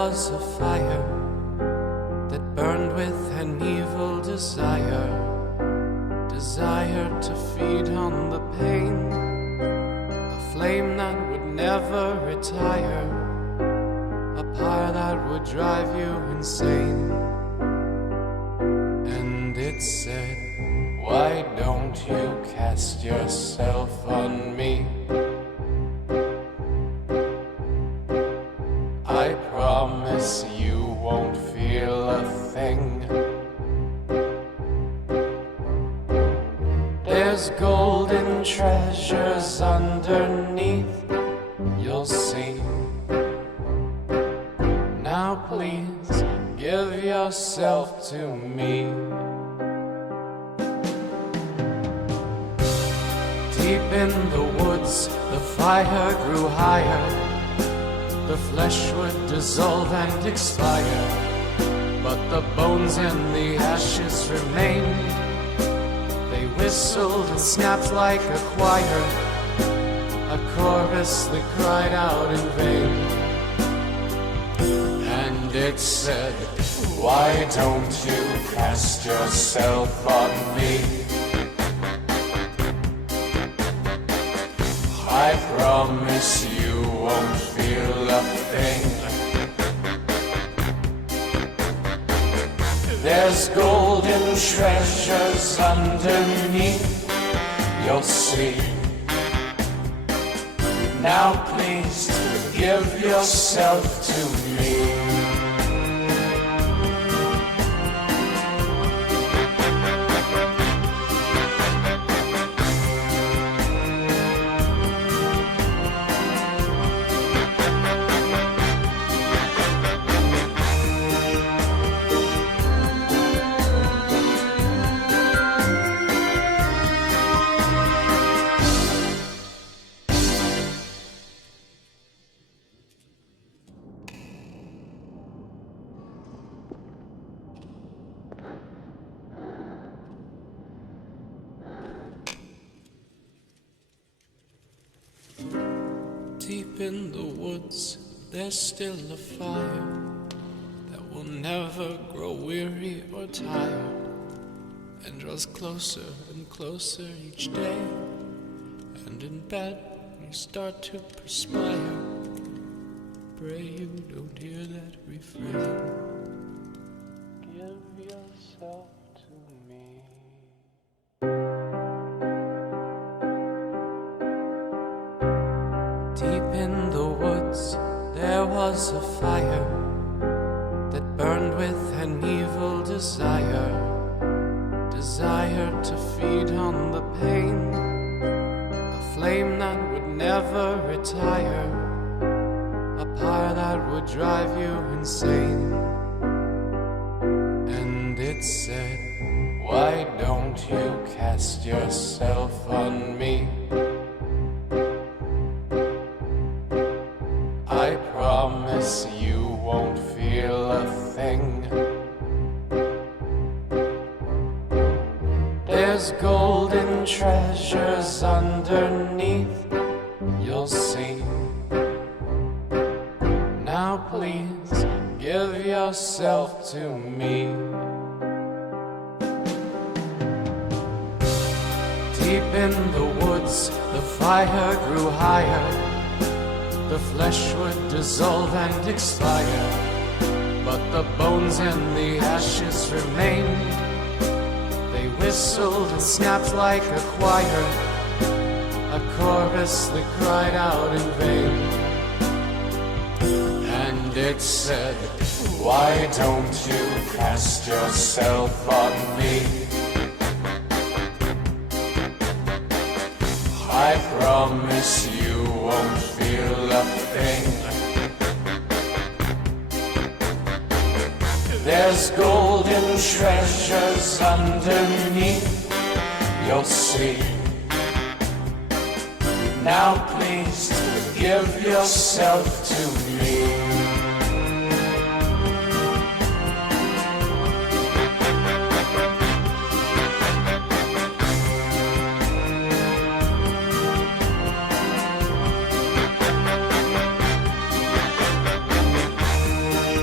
was a fire that burned with an evil desire, desire to feed on the pain, a flame that would never retire, a fire that would drive you insane. And it said, why don't you cast yourself on me? I promise you won't feel a thing. There's golden treasures underneath, you'll see. Now please give yourself to me. Deep in the woods, the fire grew higher. The flesh would dissolve and expire, but the bones and the ashes remained. They whistled and snapped like a choir, a chorus that cried out in vain. And it said, why don't you cast yourself on me? I promise you won't feel a thing. There's golden treasures underneath, you'll see. Now please give yourself to me. Deep in the woods, there's still a fire that will never grow weary or tired, and draws closer and closer each day. And in bed, you start to perspire. Pray you don't hear that refrain. Give yourself to me. Deep in the woods, there was a fire that burned with an evil desire, desire to feed on the pain, a flame that would never retire, a fire that would drive you insane. And it said, why don't you cast yourself on me? I promise you won't feel a thing. There's golden treasures underneath, you'll see. Now please give yourself to me. Deep in the woods, the fire grew higher. The flesh would dissolve and expire, but the bones and the ashes remained. They whistled and snapped like a choir, a chorus that cried out in vain. And it said, why don't you cast yourself on me? I promise you won't feel a thing. There's golden treasures underneath, you'll see. Now please give yourself to me.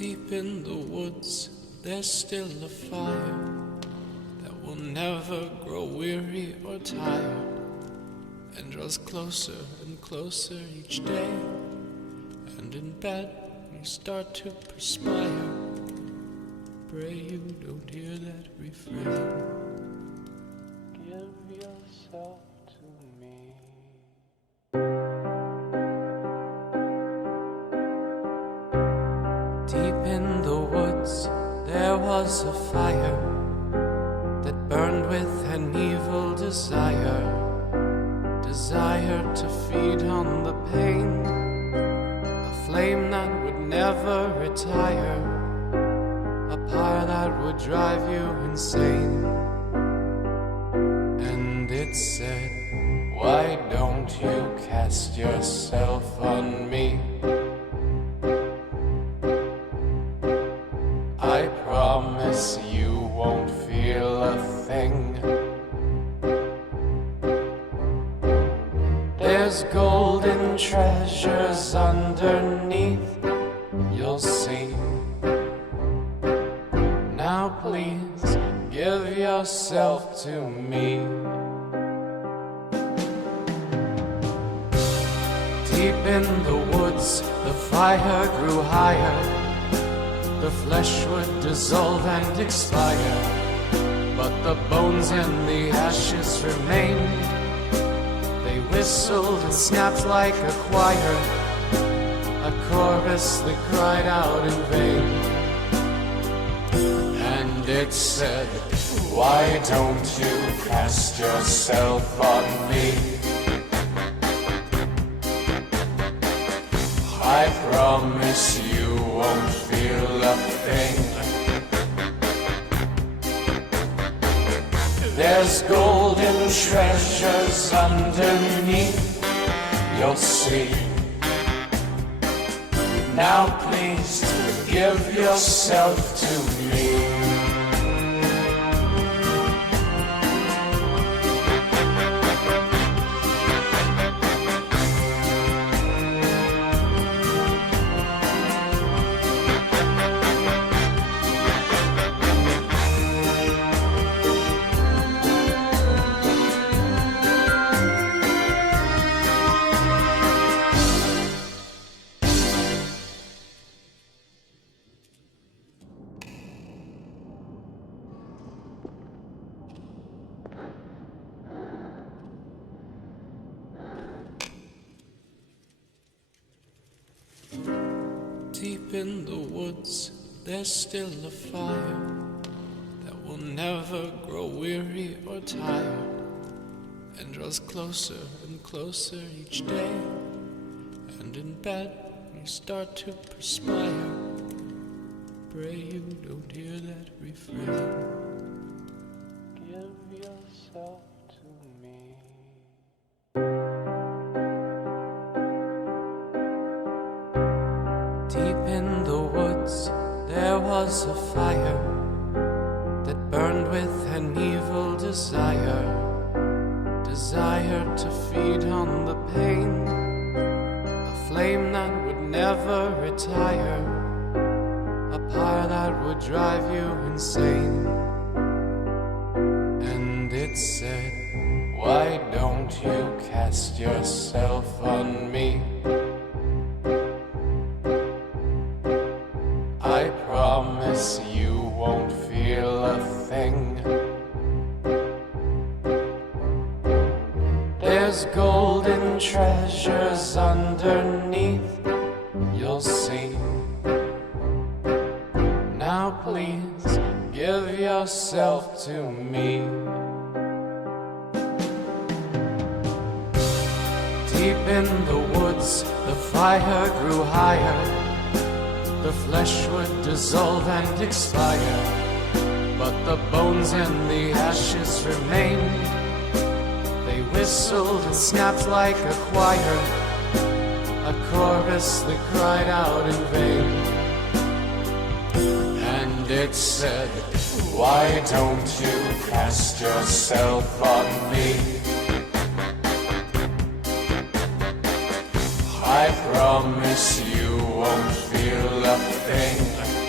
Deep in the woods, there's still a fire that will never grow weary or tired, and draws closer and closer each day. And in bed, you start to perspire. Pray you don't hear that refrain. Give yourself to me. Deep in the woods, there was a fire that burned with an evil desire. Desire to feed on the pain, a flame that would never retire, a fire that would drive you insane. And it said, why don't you cast yourself on me? I promise you won't feel a thing. There's golden treasures underneath, you'll see. Now please, give yourself to me. Deep in the woods, the fire grew higher. The flesh would dissolve and expire, but the bones and the ashes remained. They whistled and snapped like a choir, a chorus that cried out in vain. And it said, why don't you cast yourself on me? I promise you won't feel a thing. There's golden treasures underneath, you'll see. Now please, give yourself to me. Deep in the woods, there's still a fire that will never grow weary or tired, and draws closer and closer each day. And in bed, you start to perspire. Pray you don't hear that refrain. Give yourself to me. Deep in the woods, there was a fire that burned with an evil desire. Desire to feed on the pain, a flame that would never retire, a fire that would drive you insane. And it said, why don't you cast yourself on me? I promise you won't feel a thing. There's golden treasures underneath, you'll see. Now please, give yourself to me. Deep in the woods, the fire grew higher. The flesh would dissolve and expire, but the bones and the ashes remained. They whistled and snapped like a choir, a chorus that cried out in vain. And it said, why don't you cast yourself on me? I promise you won't feel a thing.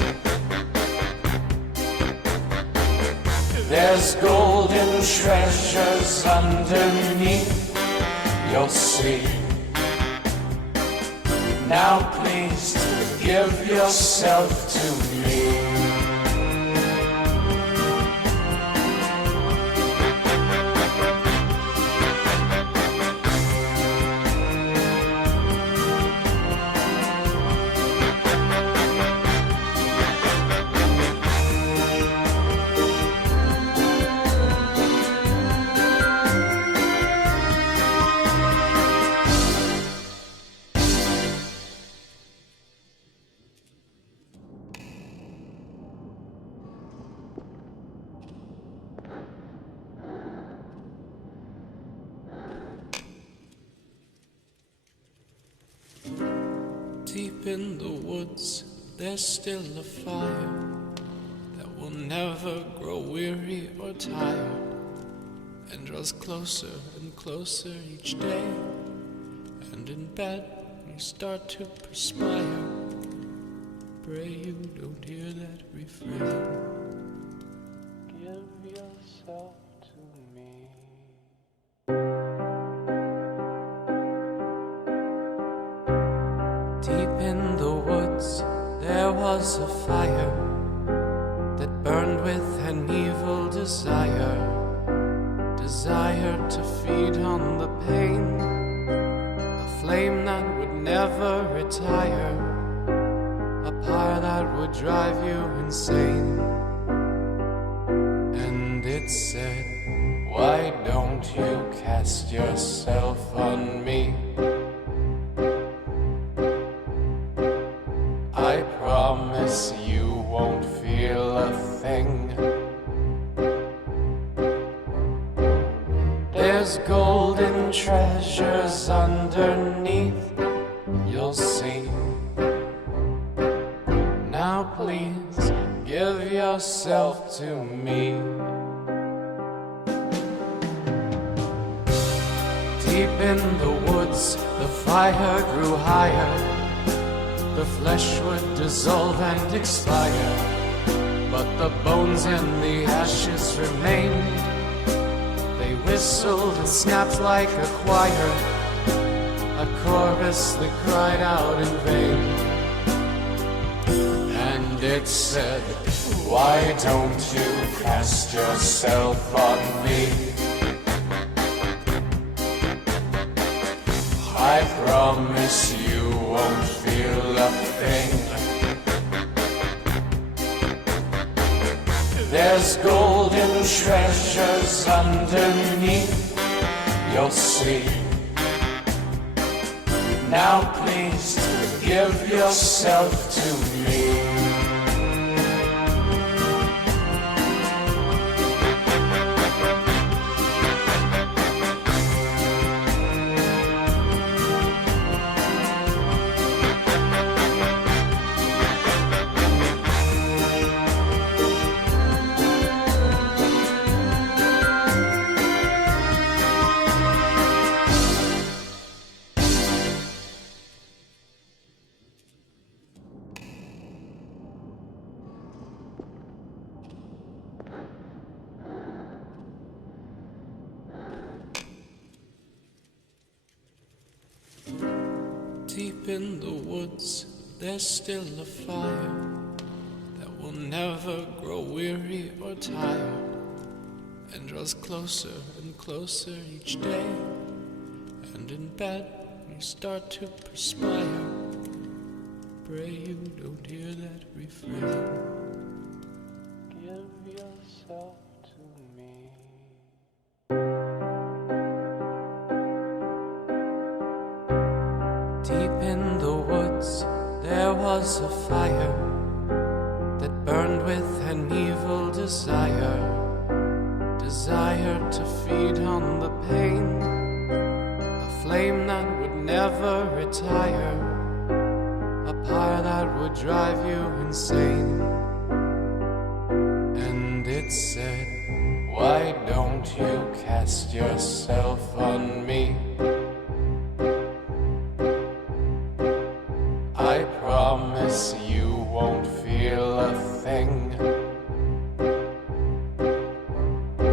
There's golden treasures underneath, you'll see. Now please give yourself to me. Deep in the woods, there's still a fire that will never grow weary or tired, and draws closer and closer each day. And in bed, you start to perspire. Pray you don't hear that refrain. Give yourself to me. Deep in the woods, there was a fire that burned with an evil desire. Desire to feed on the pain, a flame that would never retire, a fire that would drive you insane. And it said, why don't you cast yourself on me? I promise you won't feel a thing. There's golden treasures underneath, you'll see. Now please give yourself to me. Deep in the woods, the fire grew higher. The flesh would dissolve and expire, but the bones and the ashes remained. They whistled and snapped like a choir, a chorus that cried out in vain. And it said, why don't you cast yourself on me? I promise you won't feel a thing. There's golden treasures underneath, you'll see. Now please give yourself to me. Deep in the woods, there's still a fire that will never grow weary or tired, and draws closer and closer each day. And in bed, you start to perspire. Pray you don't hear that refrain. Give yourself to me. Deep in the woods, there was a fire that burned with an evil desire. Desire to feed on the pain, a flame that would never retire, a fire that would drive you insane. And it said, why don't you cast yourself on me? I promise you won't feel a thing.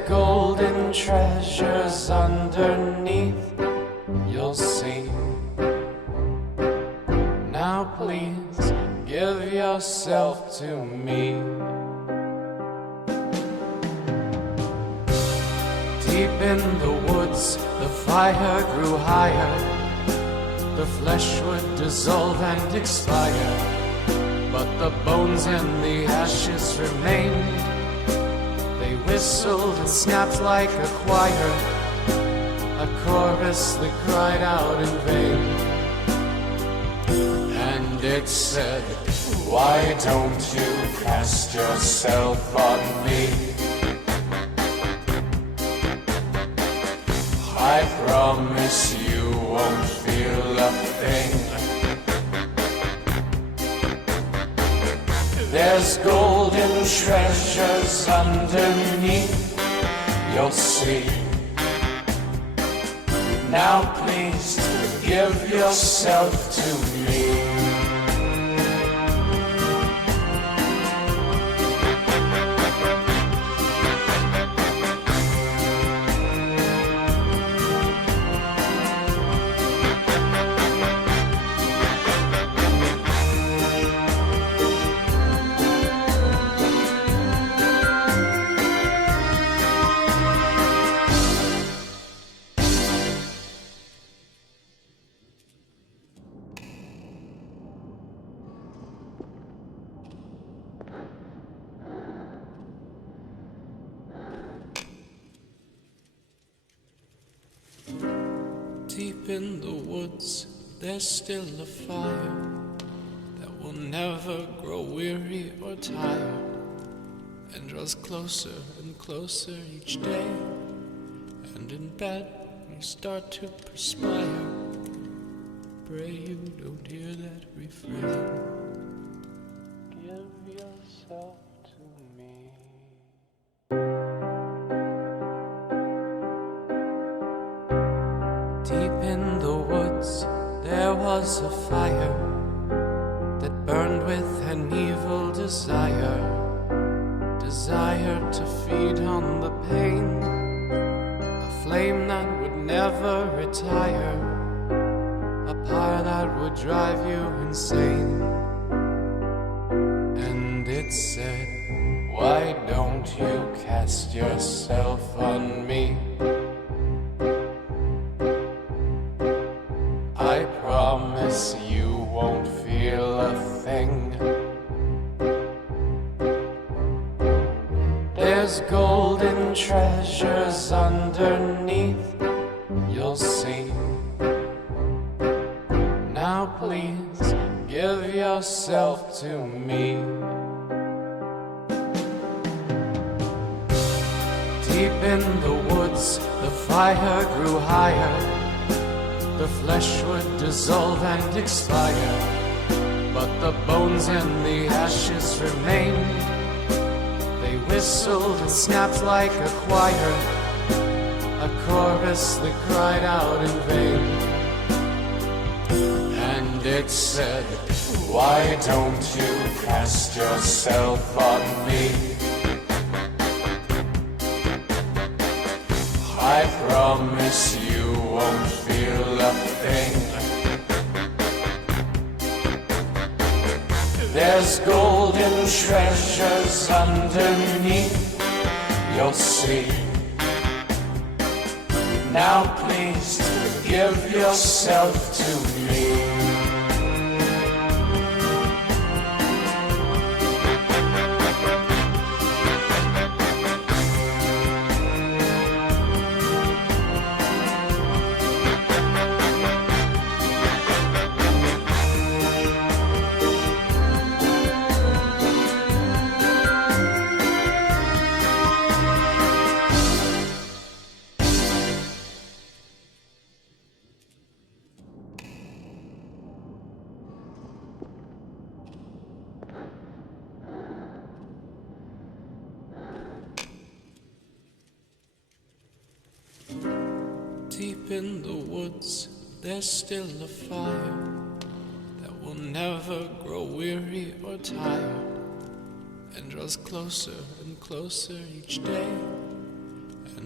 golden treasures underneath, you'll see. Now please give yourself to me. Deep in the woods, the fire grew higher. The flesh would dissolve and expire, but the bones and the ashes remained. They whistled and snapped like a choir, a chorus that cried out in vain. And it said, why don't you cast yourself on me? I promise you won't feel a thing. There's golden treasures underneath, you'll see. Now please give yourself to me. Deep in the woods, there's still a fire that will never grow weary or tired, and draws closer and closer each day. And in bed, you start to perspire. Pray you don't hear that refrain. Give yourself to me. Deep in the woods, there was a fire that burned with an evil desire, desire to feed on the pain, a flame that would never retire, a fire that would drive you insane. And it said, why don't you cast yourself on me? I promise you won't feel a thing. There's golden treasures underneath, you'll see. Now please give yourself to me. Deep in the woods, the fire grew higher. The flesh would dissolve and expire, but the bones and the ashes remained. They whistled and snapped like a choir, a chorus that cried out in vain. And it said, why don't you cast yourself on me? I promise you won't feel a thing. There's golden treasures underneath, you'll see. Now please give yourself to me. Deep in the woods, there's still a fire that will never grow weary or tired, and draws closer and closer each day.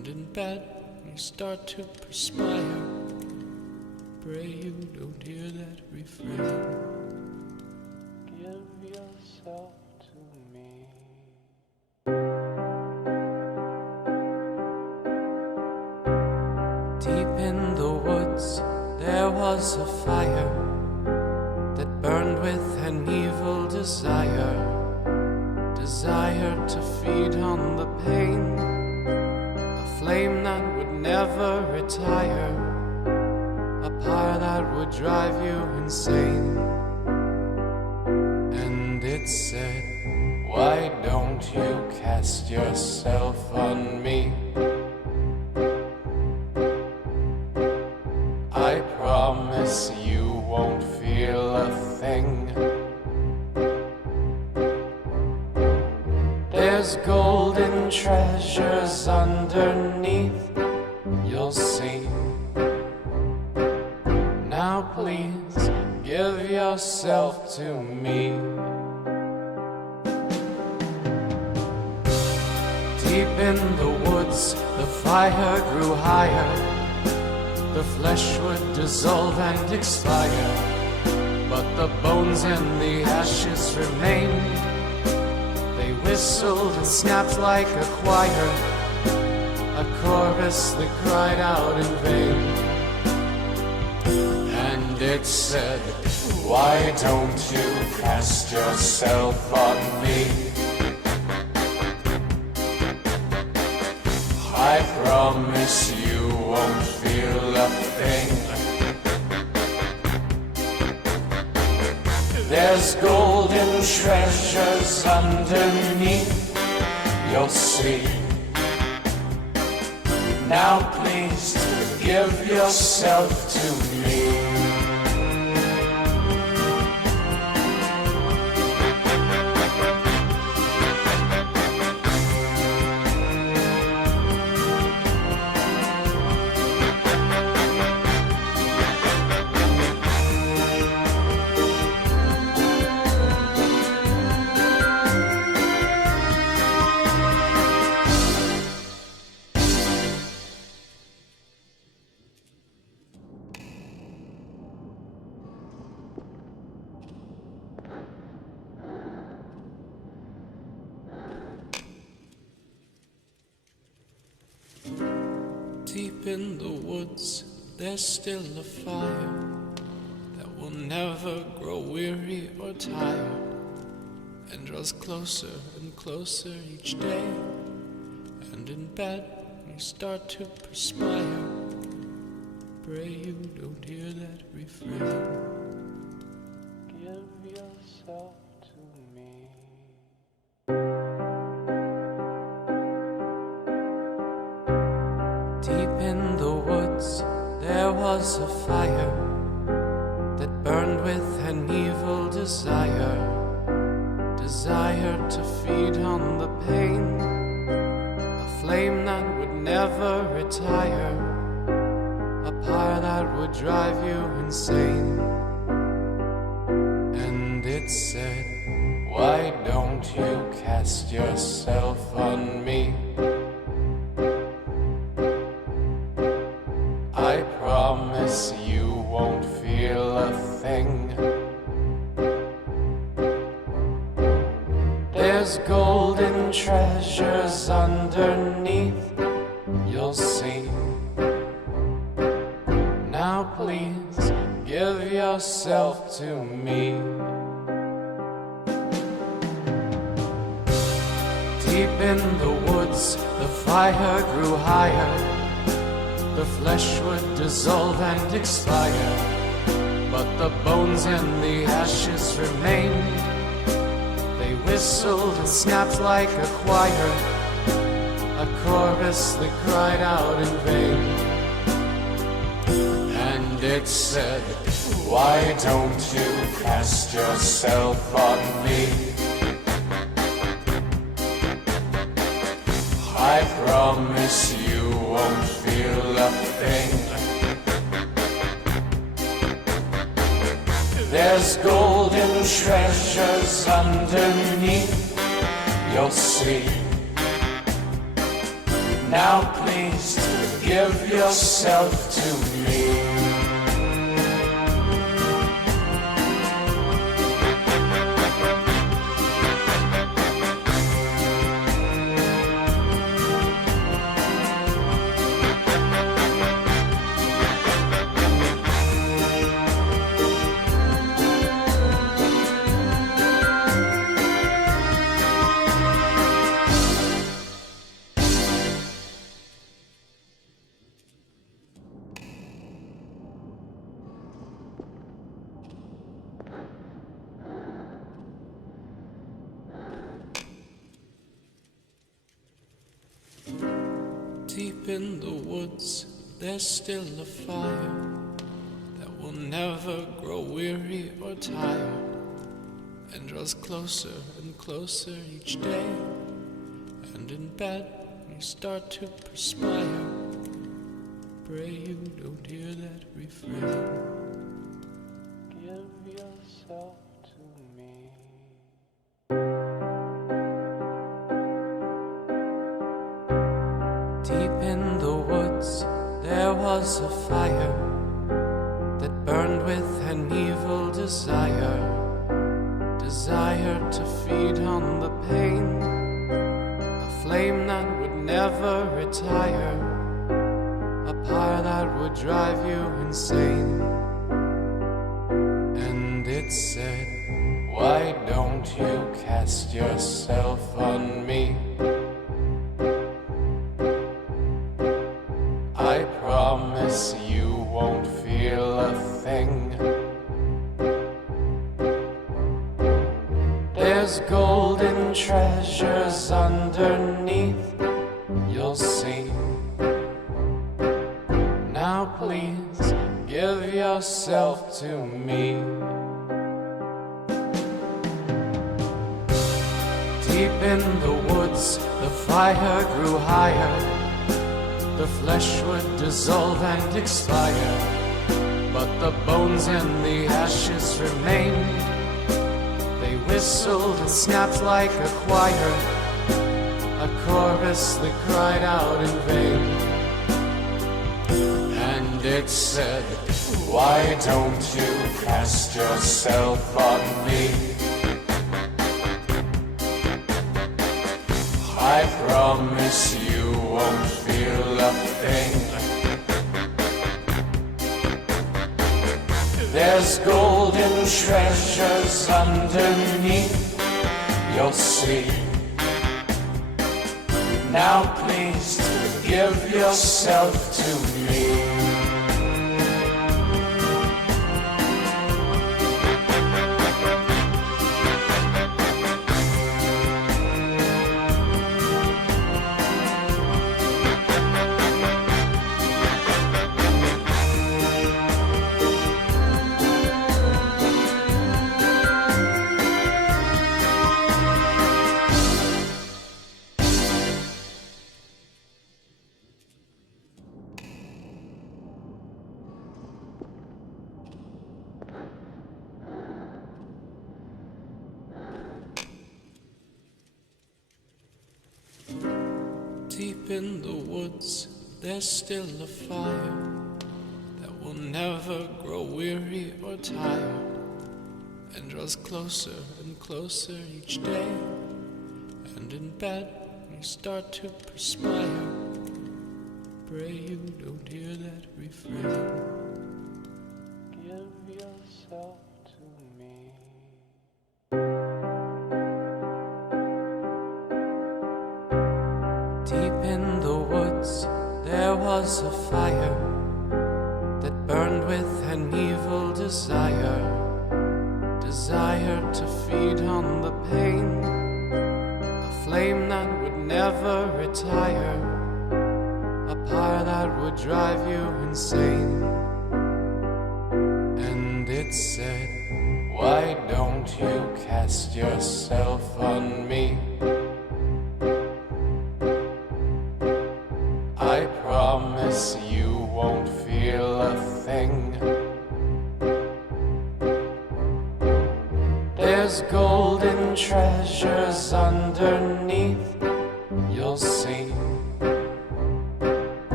And in bed you start to perspire. Pray you don't hear that refrain. Give yourself to me. Deep in the woods there was a fire that burned with an evil desire. Desire to feed on the pain, a flame that would never retire, a fire that would drive you insane. And it said, why don't you cast yourself on me? I promise you won't feel a thing. There's golden treasures underneath, you'll see. Now please give yourself to me. Deep in the woods the fire grew higher. The flesh would dissolve and expire, but the bones and the ashes remained. They whistled and snapped like a choir, a chorus that cried out in vain. And it said, why don't you cast yourself on me? I promise you won't feel a thing. There's golden treasures underneath, you'll see. Now please give yourself to me. Deep in the woods, there's still a fire that will never grow weary or tired, and draws closer and closer each day. And in bed, you start to perspire. Pray you don't hear that refrain. Give yourself to me. Deep in the woods there was a fire that burned with an evil desire. Desire to feed on the pain, a flame that would never retire, a fire that would drive you insane. And it said, why don't you cast yourself on me? I promise you won't feel a thing. There's golden treasures underneath, you'll see. Now please give yourself to me. Deep in the woods the fire grew higher. The flesh would dissolve and expire, but the bones and the ashes remained. They whistled and snapped like a choir, a chorus that cried out in vain. And it said, why don't you cast yourself on me? I promise you won't feel a thing. There's golden treasures underneath, you'll see. Now please please give yourself to me. Deep in the woods, there's still a fire that will never grow weary or tired, and draws closer and closer each day. And in bed, you start to perspire. Pray you don't hear that refrain. Give yourself to me. Deep in the woods, there was a fire that burned with an evil desire. Desire to feed on the pain, a flame that would never retire, a fire that would drive you insane. And it said, why don't you cast yourself on me? I promise you won't feel a thing. There's golden treasures underneath, you'll see. Now please give yourself to me. Deep in the woods, the fire grew higher. The flesh would dissolve and expire, but the bones and the ashes remained. They whistled and snapped like a choir, a chorus that cried out in vain. And it said, why don't you cast yourself on me? I promise you won't feel a thing. There's golden treasures underneath, you'll see. Now please give yourself to me. Deep in the woods, there's still a fire that will never grow weary or tired, and draws closer and closer each day. And in bed, you start to perspire. Pray you don't hear that refrain. Give yourself to me. Deep in the woods, there was a fire that burned with an evil desire. Desire to feed on the pain, a flame that would never retire, a fire that would drive you insane. And it said, why don't you cast yourself on me? I promise you won't feel a thing. There's golden treasures underneath, you'll see.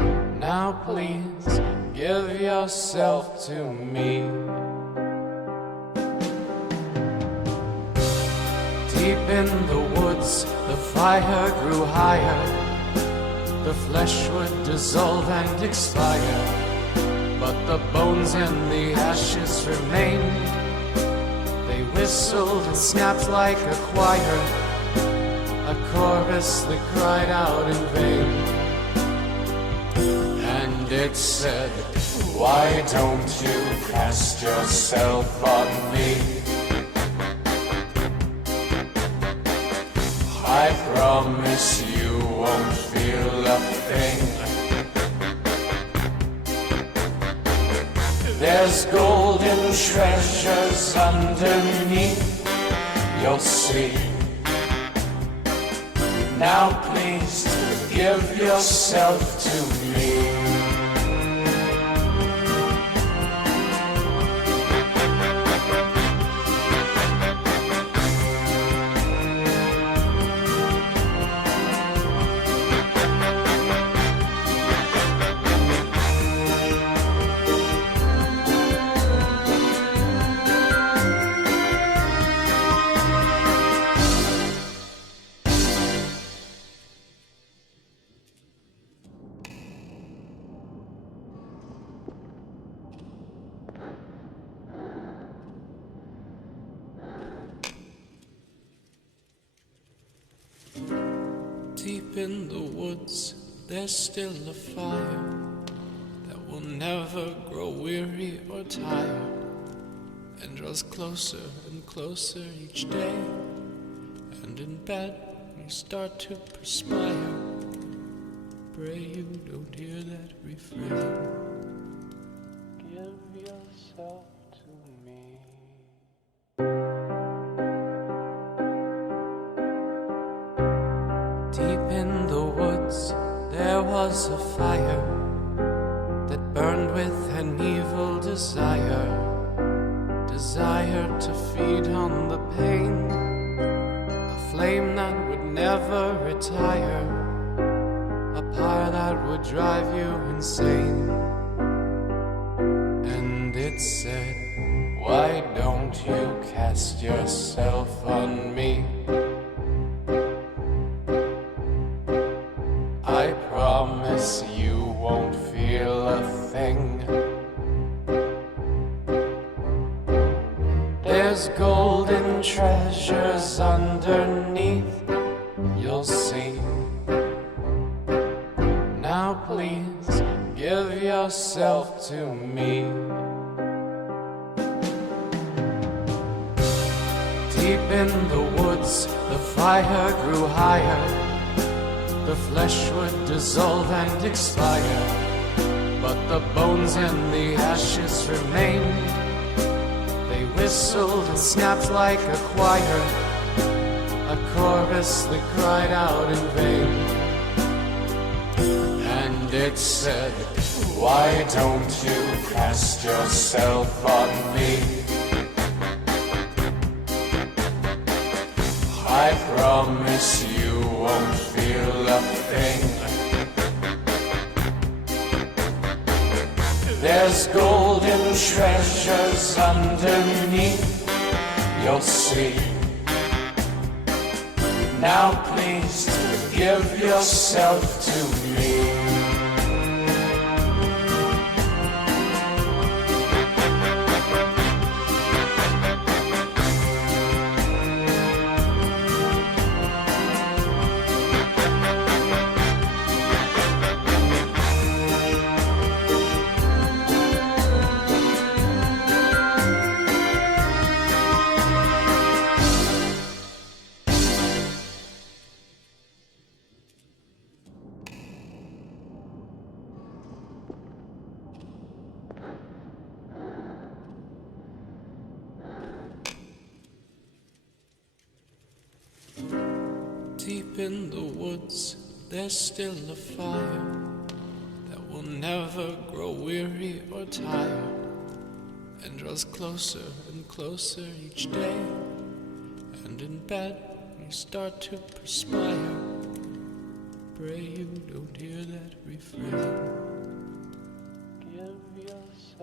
yourself to me. Deep in the woods, the fire grew higher. The flesh would dissolve and expire, but the bones and the ashes remained. They whistled and snapped like a choir, a chorus that cried out in vain. And it said, why don't you cast yourself on me? I promise you won't feel a thing. There's golden treasures underneath, you'll see. Now please give yourself to me. Deep in the woods, there's still a fire that will never grow weary or tire, and draws closer and closer each day. And in bed, you start to perspire. Pray you don't hear that refrain. Give yourself to me. Deep in the woods, there was a fire that burned with an evil desire to feed on the pain, a flame that would never retire, a fire that would drive you insane. And it said, why don't you cast yourself on me? I promise you won't feel a thing. There's golden treasures underneath, you'll see. Now please give yourself to me. Deep in the woods, the fire grew higher. The flesh would dissolve and expire, but the bones and the ashes remained. They whistled and snapped like a choir, a chorus that cried out in vain. And it said, why don't you cast yourself on me? I promise you won't feel a thing. There's golden treasures underneath, you'll see. Now please give yourself to me. Deep in the woods, there's still a fire that will never grow weary or tire, and draws closer and closer each day. And in bed, you start to perspire. Pray you don't hear that refrain. Give yourself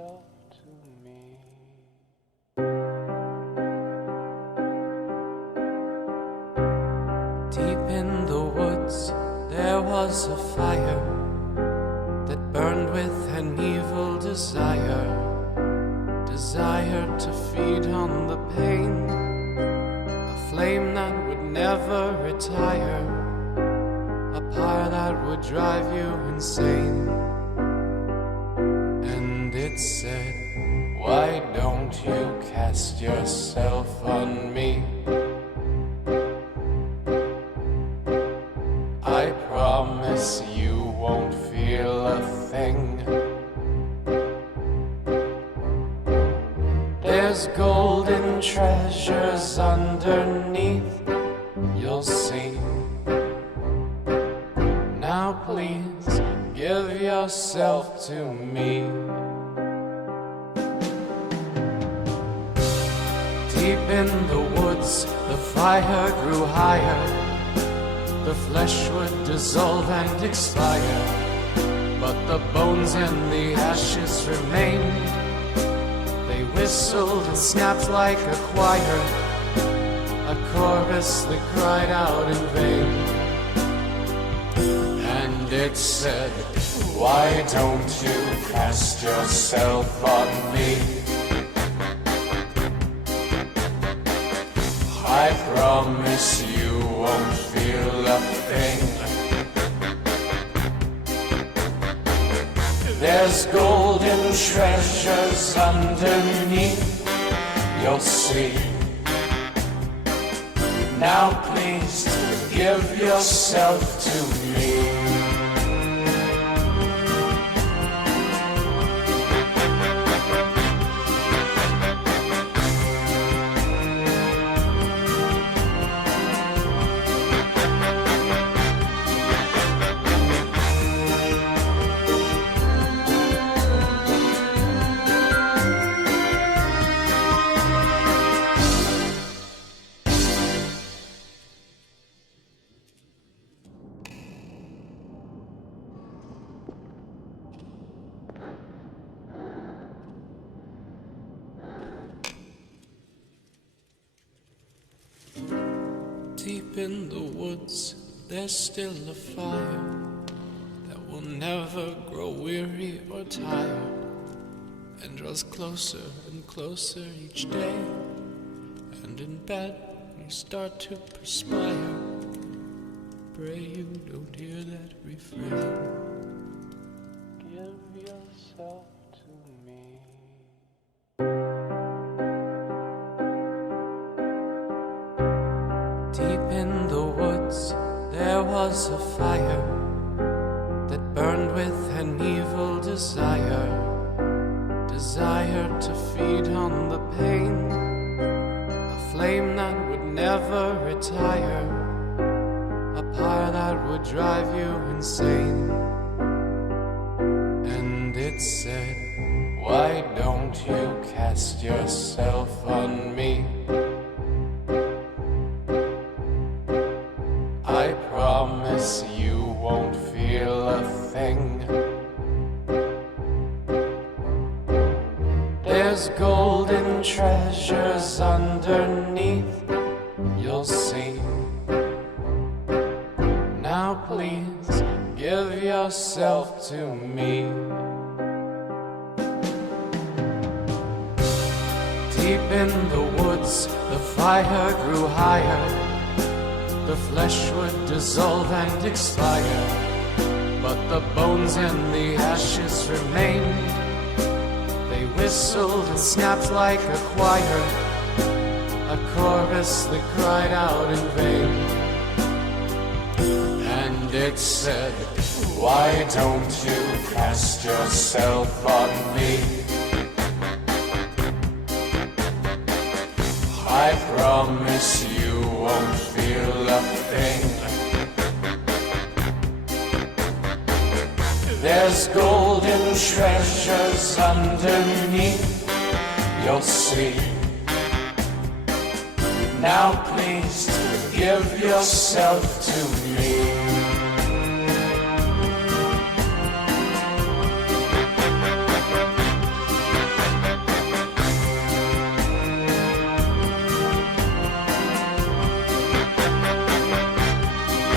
in the woods there was a fire that burned with an evil desire, desire to feed on the pain, a flame that would never retire, a fire that would drive you insane. And it said, why don't you cast yourself on me? I promise you won't feel a thing. There's golden treasures underneath, you'll see. Now please give yourself to me. Deep in the woods, the fire grew higher. The flesh would dissolve and expire, but the bones and the ashes remained. They whistled and snapped like a choir, a chorus that cried out in vain. And it said, why don't you cast yourself on me? I promise you won't feel a thing. There's golden treasures underneath, you'll see. Now please give yourself to me. Deep in the woods, there's still a fire that will never grow weary or tired, and draws closer and closer each day. And in bed, you start to perspire. Pray you don't hear that refrain. Give yourself to me. Deep in the woods there was a fire that burned with an evil desire, desire to feed on the pain, a flame that would never retire, a fire that would drive you insane. And it said, why don't you cast yourself on me? I promise you won't feel a thing. There's golden treasures underneath, you'll see. Now please give yourself to me. Deep in the woods, the fire grew higher. The flesh would dissolve and expire, but the bones and the ashes remained. They whistled and snapped like a choir, a chorus that cried out in vain. And it said, why don't you cast yourself on me? I promise you won't feel a thing. There's golden treasures underneath, you'll see. Now please give yourself to me.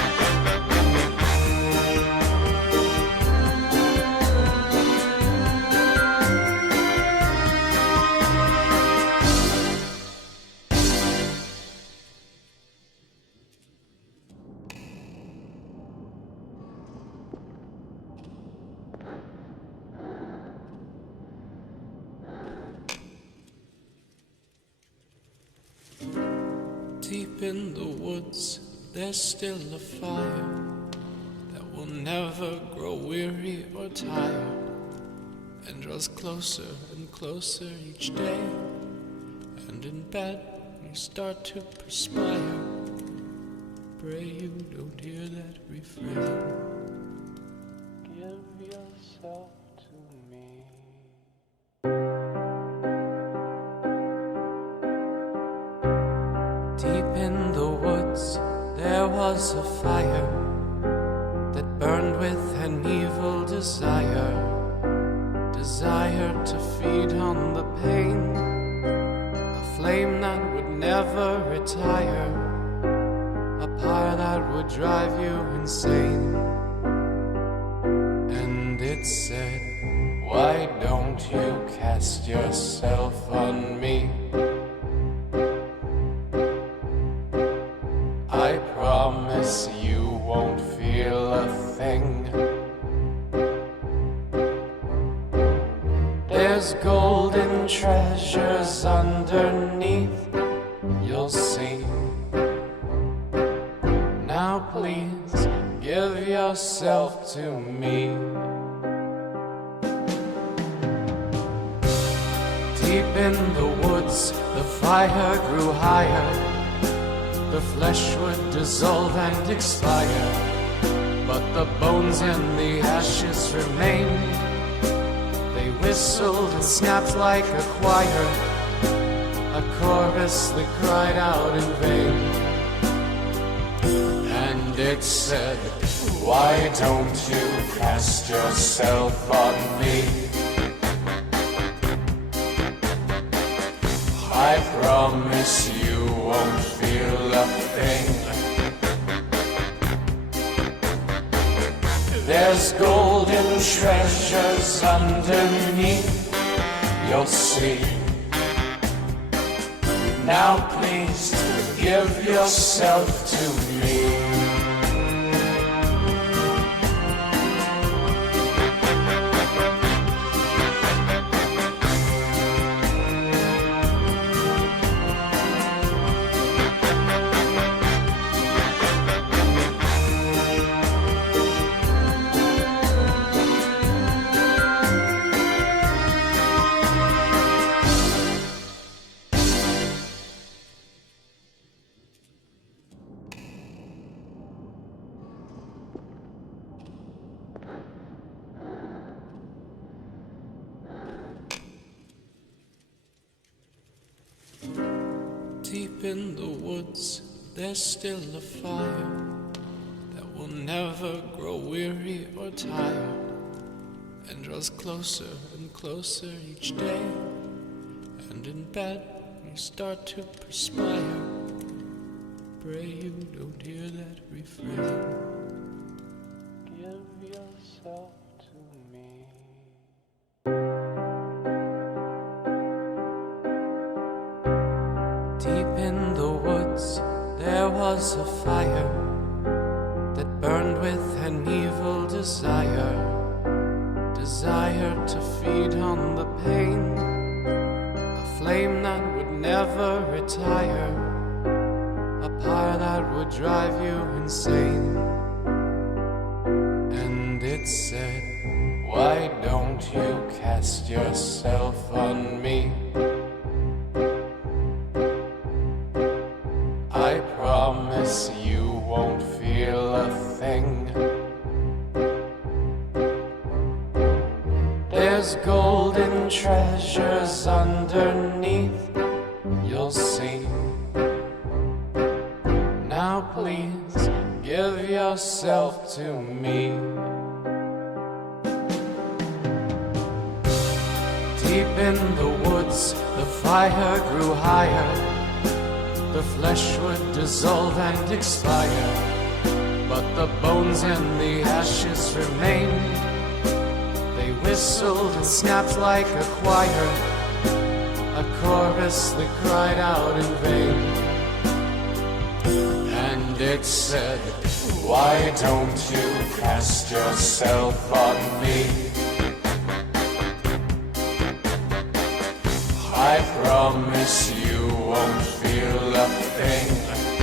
Deep in the woods, there's still a fire that will never grow weary or tired, and draws closer and closer each day. And in bed, you start to perspire. Pray you don't hear that refrain. Give yourself to me. Deep in the woods, there was a fire that burned with an evil desire. Desire to feed on the pain, a flame that would never retire, a fire that would drive you insane. And it said, why don't you cast yourself on me? I promise you won't feel a thing. There's golden treasures underneath, you'll see. Now please, give yourself to me. Deep in the woods, the fire grew higher. The flesh would dissolve and expire, but the bones and the ashes remained. They whistled and snapped like a choir, a chorus that cried out in vain. And it said, why don't you cast yourself on me? I promise you won't feel a thing. There's golden treasures underneath, you'll see. Now please give yourself to me. Deep in the woods, there's still a fire that will never grow weary or tired, and draws closer and closer each day. And in bed, you start to perspire. Pray you don't hear that refrain. Give yourself to me. Deep in the woods, there was a fire that burned with an evil desire. Desire to feed on the pain, a flame that would never retire, a fire that would drive you insane. And it said, why don't you cast yourself on me? I promise you won't feel a thing. There's golden treasures underneath, you'll see. Now please, give yourself to me. Deep in the woods, the fire grew higher. The flesh would dissolve and expire, but the bones and the ashes remained. They whistled and snapped like a choir, a chorus that cried out in vain. And it said, why don't you cast yourself on me? I promise you won't feel a thing.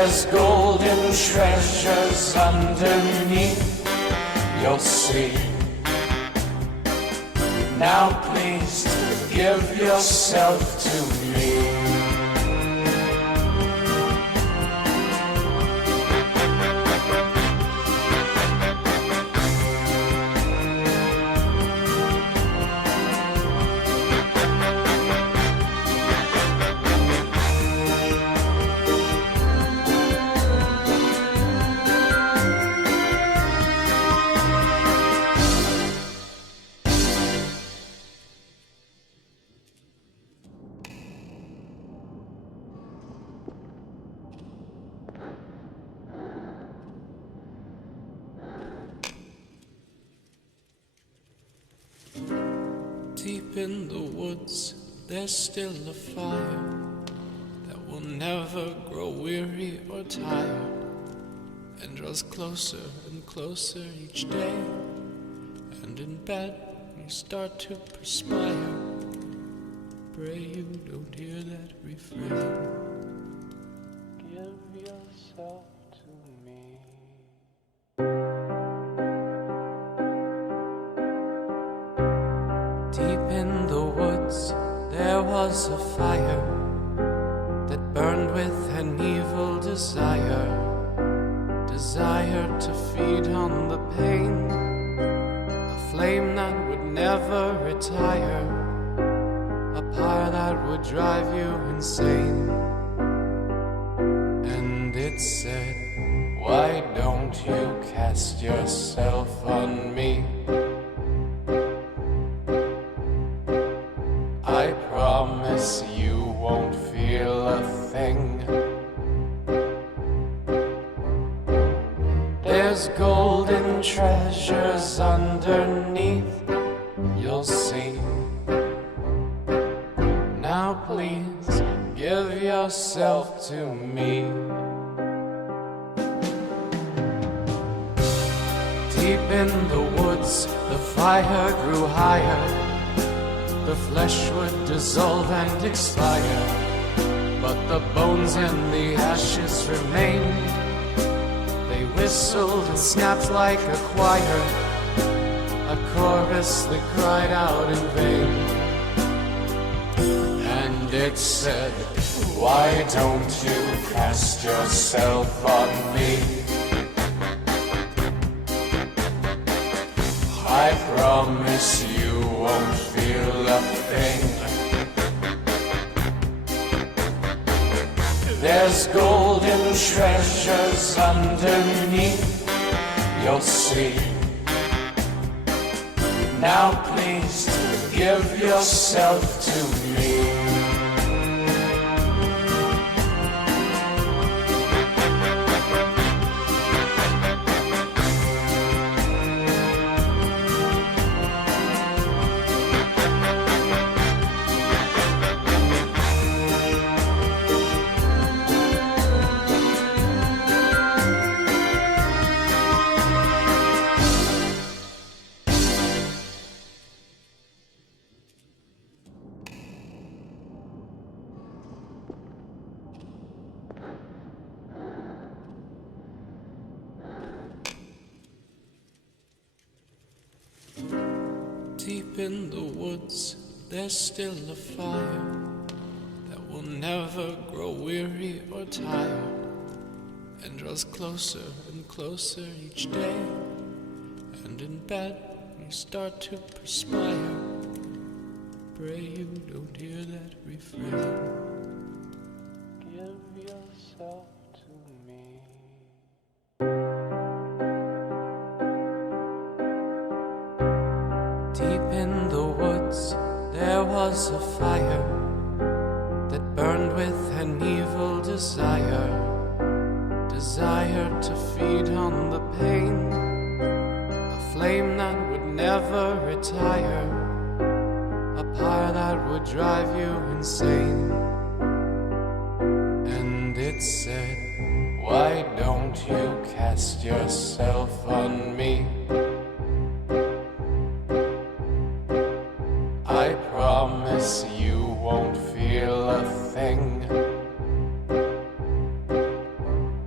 There's golden treasures underneath, you'll see. Now please give yourself to me. Deep in the woods, there's still a fire that will never grow weary or tired, and draws closer and closer each day. And in bed, you start to perspire. Pray you don't hear that refrain. Give yourself to me. Deep in the woods, there was a fire that burned with an evil desire. Desire to feed on the pain, a flame that would never retire, a fire that would drive you insane. And it said, why don't you cast yourself on me? I promise you won't feel a thing. There's golden treasures underneath, you'll see. Now please give yourself to me. Deep in the woods, the fire grew higher. The flesh would dissolve and expire, but the bones and the ashes remained. They whistled and snapped like a choir, a chorus that cried out in vain. And it said, why don't you cast yourself on me? I promise you won't feel a thing. There's golden treasures underneath, you'll see. Now please give yourself to me. Deep in the woods, there's still a fire that will never grow weary or tired, and draws closer and closer each day. And in bed, you start to perspire. Pray you don't hear that refrain. Give yourself to me. Deep in the woods, there was a fire that burned with an evil desire. Desire to feed on the pain, a flame that would never retire, a fire that would drive you insane. And it said, why don't you cast yourself on me? I promise you won't feel a thing.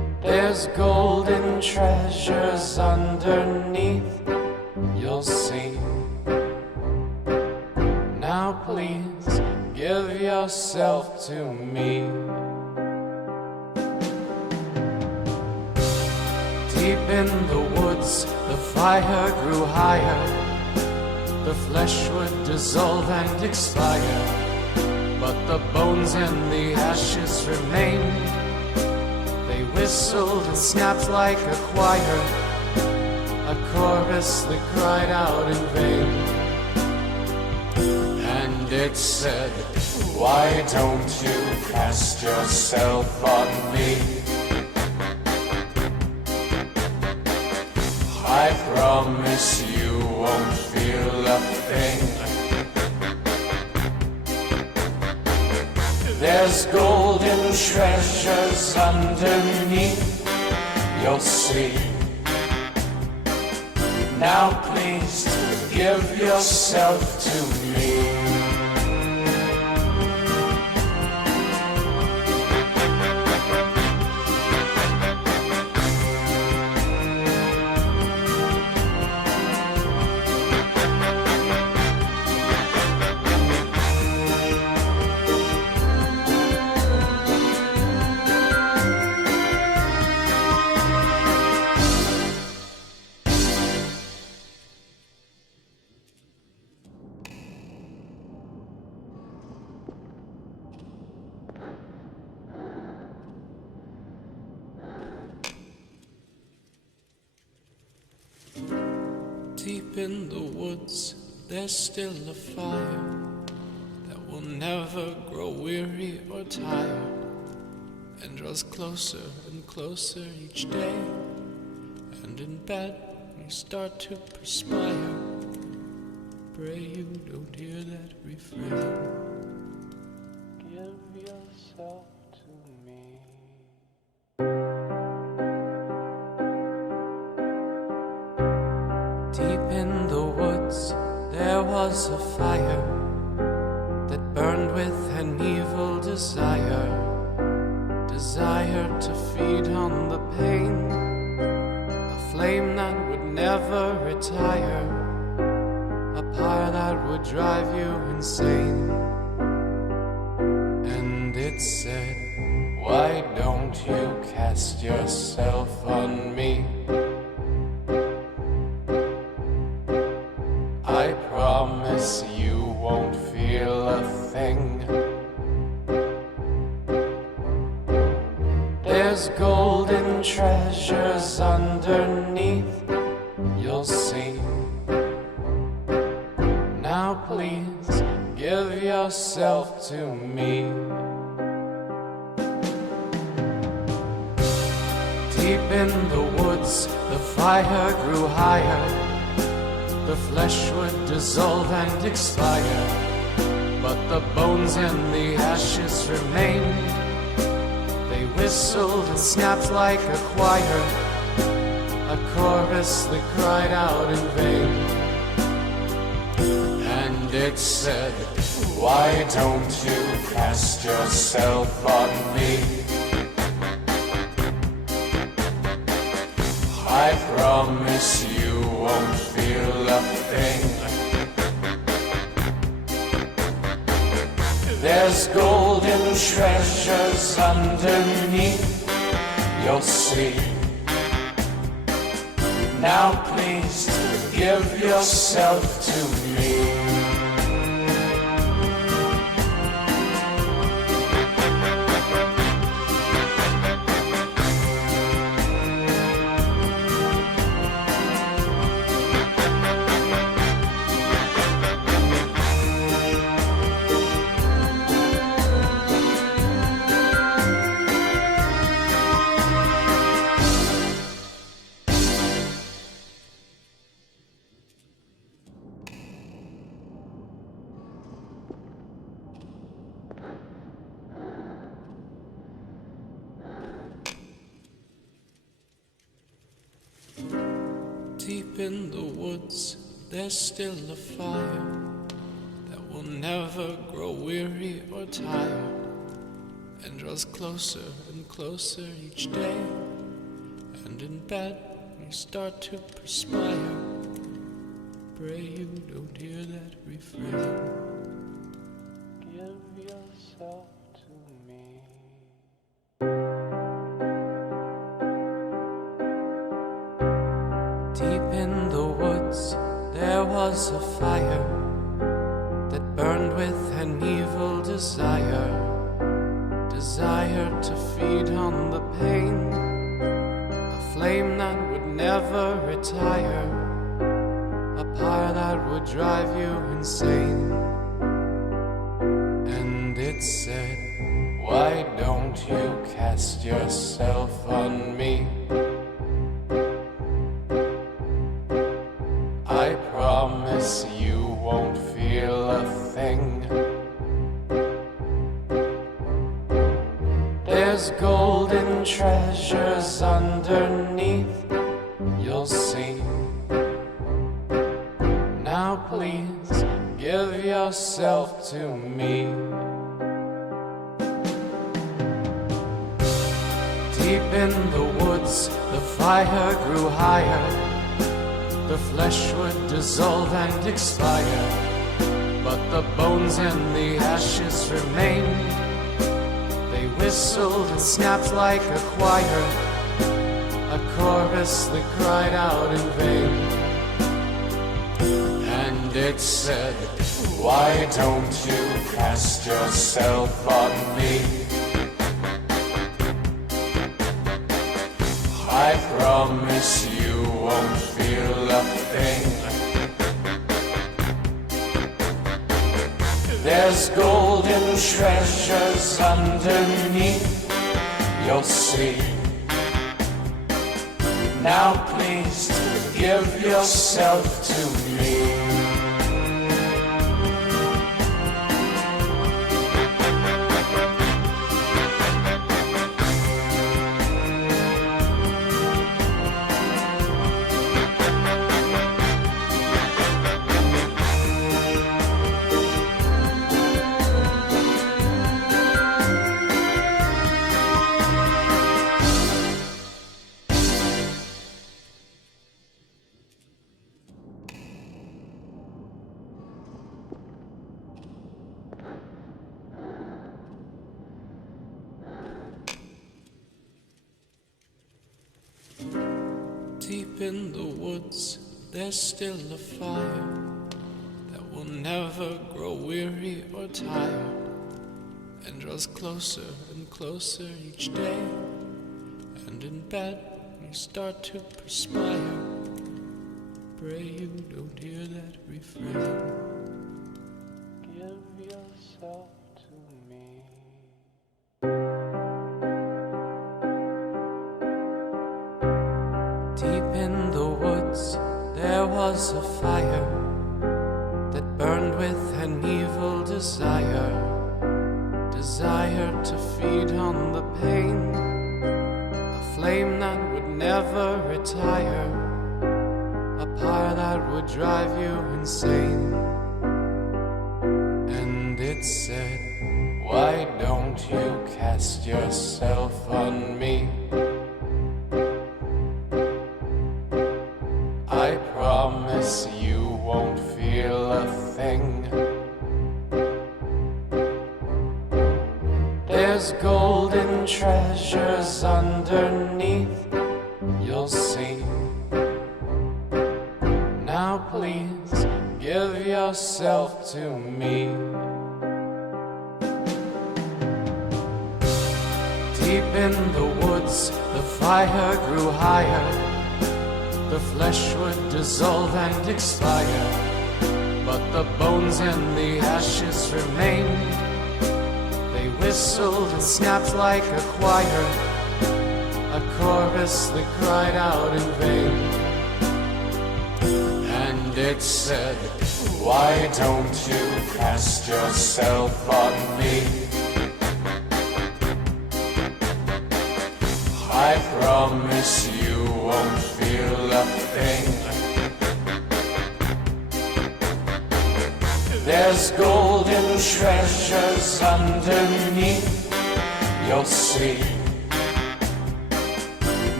There's golden treasures underneath, you'll see. Now please give yourself to me. Deep in the woods, the fire grew higher. The flesh would dissolve and expire, but the bones and the ashes remained. They whistled and snapped like a choir, a chorus that cried out in vain. And it said, why don't you cast yourself on me? I promise you won't feel a thing. There's golden treasures underneath, you'll see. Now please give yourself to me. Deep in the woods, there's still a fire that will never grow weary or tired, and draws closer and closer each day. And in bed, you start to perspire. Pray you don't hear that refrain. Give yourself to me. Deep in the woods, there was a fire that burned with an evil desire. Desire to feed on the pain, a flame that would never retire, a fire that would drive you insane. And it said, why don't you cast yourself on me? I promise you won't feel a thing. There's golden treasures underneath, you'll see. Now please give yourself to me. Deep in the woods, the fire grew higher. The flesh would dissolve and expire, but the bones and the ashes remained. They whistled and snapped like a choir, a chorus that cried out in vain. And it said, why don't you cast yourself on me? I promise you won't feel a thing. There's golden treasures underneath, you'll see. Now please give yourself to me. Deep in the woods, there's still a fire that will never grow weary or tired, and draws closer and closer each day. And in bed you start to perspire. Pray you don't hear that refrain. Give yourself to me. Deep in the woods there was a fire that burned with an evil desire. Desire to feed on the pain, a flame that would never retire, a fire that would drive you insane. And it said, why don't you cast yourself on me? I promise you won't feel a thing. There's golden treasures underneath, you'll see. Now please give yourself to me. Deep in the woods the fire grew higher. The flesh would dissolve and expire, but the bones and the ashes remained. They whistled and snapped like a choir, a chorus that cried out in vain. And it said, why don't you cast yourself on me? I promise you won't feel a thing. There's golden treasures underneath, you'll see. Now please give yourself to me. Deep in the woods, there's still a fire that will never grow weary or tired, and draws closer and closer each day. And in bed, you start to perspire. Pray you don't hear that refrain. Give yourself to me. Deep in the woods there was a fire that burned with an evil desire. Desire to feed on the pain, a flame that would never retire, a fire that would drive you insane. And it said, why don't you cast yourself on me? I promise you won't feel a thing. There's golden treasures underneath, you'll see. Now please give yourself to me. Deep in the woods the fire grew higher. The flesh would dissolve and expire, but the bones and the ashes remained. They whistled and snapped like a choir, a chorus that cried out in vain. And it said, why don't you cast yourself on me? I promise you won't feel a thing. There's golden treasures underneath, you'll see.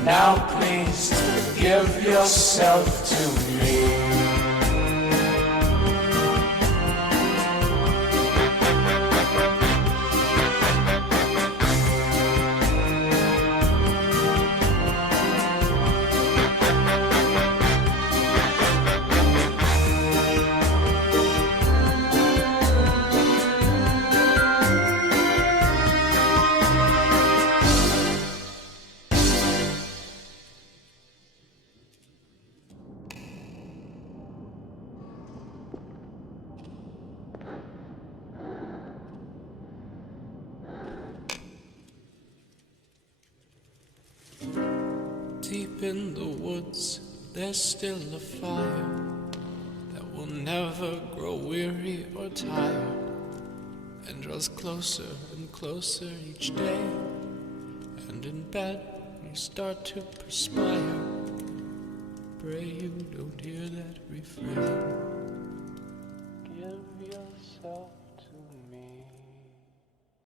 Now please give yourself to me. Deep in the woods, there's still a fire that will never grow weary or tired, and draws closer and closer each day. And in bed, you start to perspire. Pray you don't hear that refrain. Give yourself